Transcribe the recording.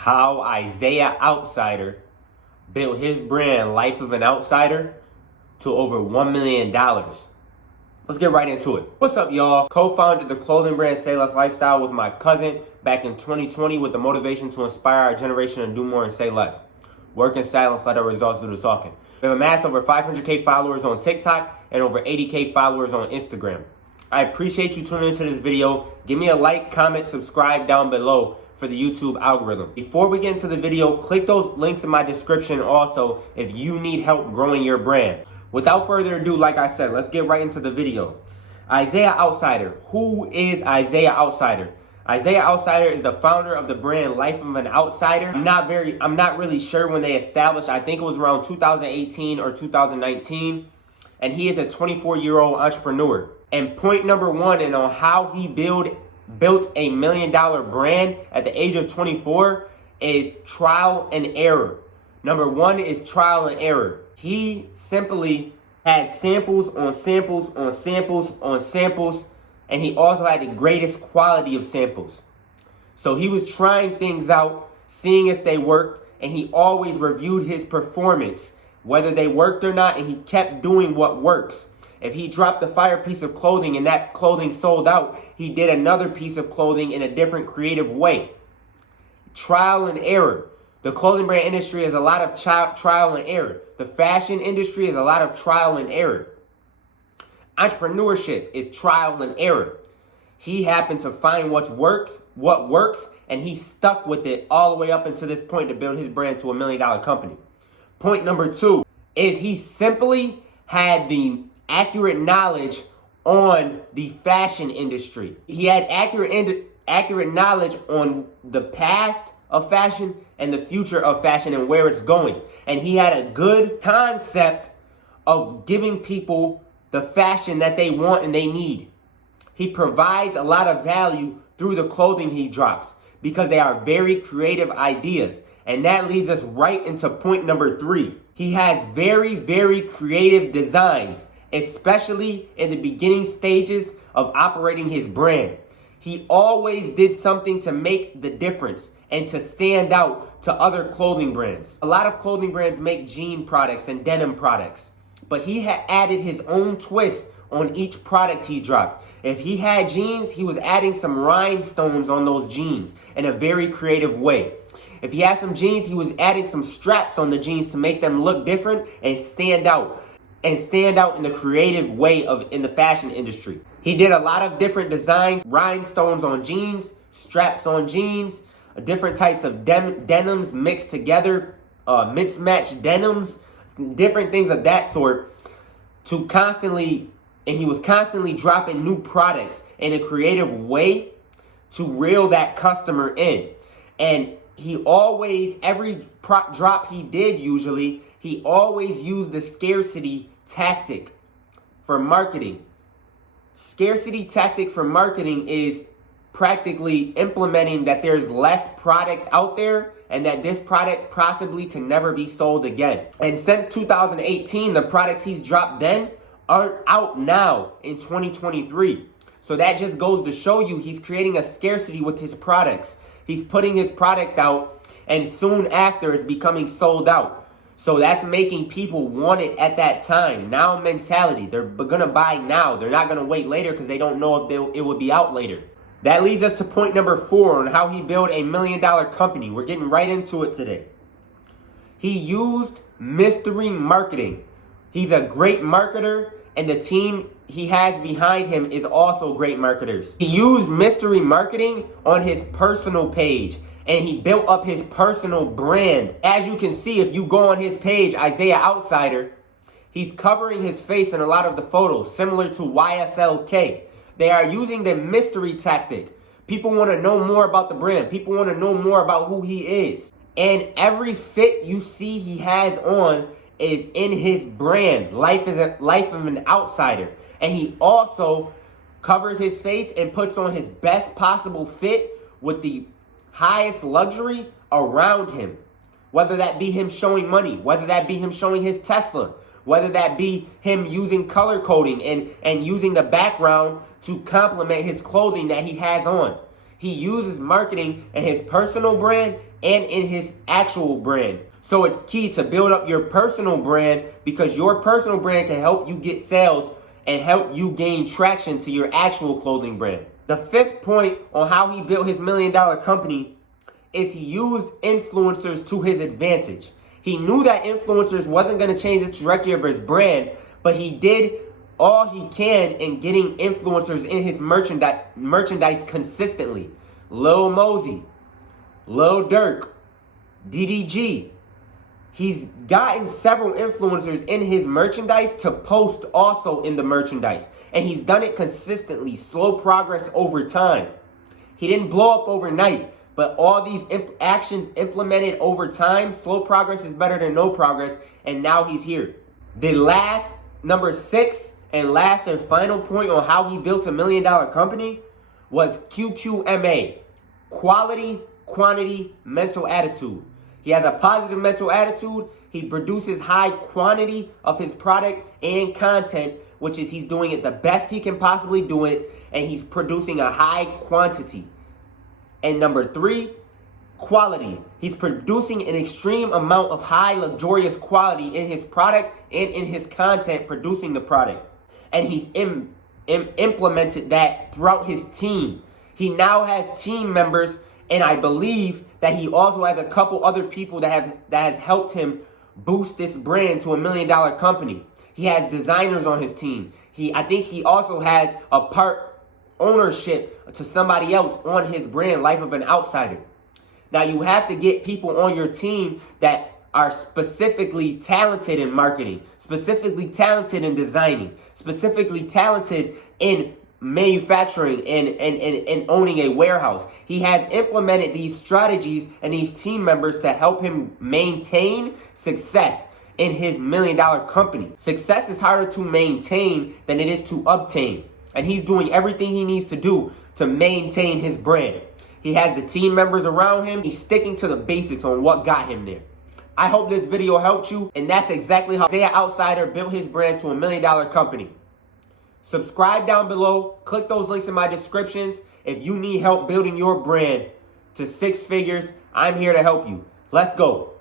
how Isaiah Outsider built his brand, Life of an Outsider, to over $1 million. Let's get right into it. What's up, y'all? Co-founded the clothing brand Say Less Lifestyle with my cousin back in 2020 with the motivation to inspire our generation to do more and say less. Work in silence, let our results do the talking. We have amassed over 500K followers on TikTok and over 80K followers on Instagram. I appreciate you tuning into this video. Give me a like, comment, subscribe down below for the YouTube algorithm. Before we get into the video, click those links in my description also if you need help growing your brand. Without further ado, like I said, let's get right into the video. Isaiah Outsider. Who is Isaiah Outsider? Isaiah Outsider is the founder of the brand Life of an Outsider. I'm not really sure when they established. I think it was around 2018 or 2019. And he is a 24-year-old entrepreneur. And point number one, and on how he built a $1 million brand at the age of 24, is trial and error. Number one is trial and error. He simply had samples on samples on samples on samples, and he also had the greatest quality of samples. So he was trying things out, seeing if they worked, and he always reviewed his performance, whether they worked or not, and he kept doing what works. If he dropped a fire piece of clothing and that clothing sold out, he did another piece of clothing in a different creative way. Trial and error. The clothing brand industry is a lot of trial and error. The fashion industry is a lot of trial and error. Entrepreneurship is trial and error. He happened to find what works, and he stuck with it all the way up until this point to build his brand to $1 million company. Point number two is he simply had the accurate knowledge on the fashion industry. He had accurate knowledge on the past of fashion and the future of fashion and where it's going. And he had a good concept of giving people the fashion that they want and they need. He provides a lot of value through the clothing he drops because they are very creative ideas. And that leads us right into point number three. He has very, very creative designs, especially in the beginning stages of operating his brand. He always did something to make the difference and to stand out to other clothing brands. A lot of clothing brands make jean products and denim products, but he had added his own twist on each product he dropped. If he had jeans, he was adding some rhinestones on those jeans in a very creative way. If he had some jeans, he was adding some straps on the jeans to make them look different and stand out in the creative way in the fashion industry. He did a lot of different designs, rhinestones on jeans, straps on jeans, different types of denims mixed together, mixed match denims, different things of that sort and he was constantly dropping new products in a creative way to reel that customer in. And he always, every drop he did usually, he always used the scarcity tactic for marketing. Scarcity tactic for marketing is practically implementing that there's less product out there and that this product possibly can never be sold again. And since 2018, the products he's dropped then aren't out now in 2023. So that just goes to show you he's creating a scarcity with his products. He's putting his product out and soon after it's becoming sold out. So that's making people want it at that time. Now mentality. They're gonna buy now. They're not gonna wait later because they don't know if it will be out later. That leads us to point number four on how he built a $1 million company. We're getting right into it today. He used mystery marketing. He's a great marketer, and the team he has behind him is also great marketers. He used mystery marketing on his personal page, and he built up his personal brand. As you can see, if you go on his page, Isaiah Outsider, he's covering his face in a lot of the photos, similar to YSLK. They are using the mystery tactic. People want to know more about the brand. People want to know more about who he is. And every fit you see he has on is in his brand, Life of an Outsider. And he also covers his face and puts on his best possible fit with the highest luxury around him. Whether that be him showing money, whether that be him showing his Tesla, whether that be him using color coding and using the background to complement his clothing that he has on. He uses marketing in his personal brand and in his actual brand. So it's key to build up your personal brand, because your personal brand can help you get sales and help you gain traction to your actual clothing brand. The fifth point on how he built his $1 million company is he used influencers to his advantage. He knew that influencers wasn't going to change the trajectory of his brand, but he did all he can in getting influencers in his merchandise consistently. Lil Mosey, Lil Durk, DDG. He's gotten several influencers in his merchandise to post also in the merchandise. And he's done it consistently, slow progress over time. He didn't blow up overnight, but all these actions implemented over time, slow progress is better than no progress, and now he's here. The last, number 6, and last and final point on how he built a $1 million company was QQMA, quality, quantity, mental attitude. He has a positive mental attitude. He produces high quantity of his product and content, which is he's doing it the best he can possibly do it, and he's producing a high quantity. And number 3, quality. He's producing an extreme amount of high, luxurious quality in his product and in his content, producing the product. And he's implemented that throughout his team. He now has team members, and I believe that he also has a couple other people that has helped him boost this brand to $1 million company. He has designers on his team. I think he also has a part ownership to somebody else on his brand, Life of an Outsider. Now, you have to get people on your team that are specifically talented in marketing, specifically talented in designing, specifically talented in manufacturing and owning a warehouse. He has implemented these strategies and these team members to help him maintain success in his $1 million company. Success is harder to maintain than it is to obtain. And he's doing everything he needs to do to maintain his brand. He has the team members around him. He's sticking to the basics on what got him there. I hope this video helped you, and that's exactly how Isaiah Outsider built his brand to $1 million company. Subscribe down below. Click those links in my descriptions. If you need help building your brand to 6 figures, I'm here to help you. Let's go.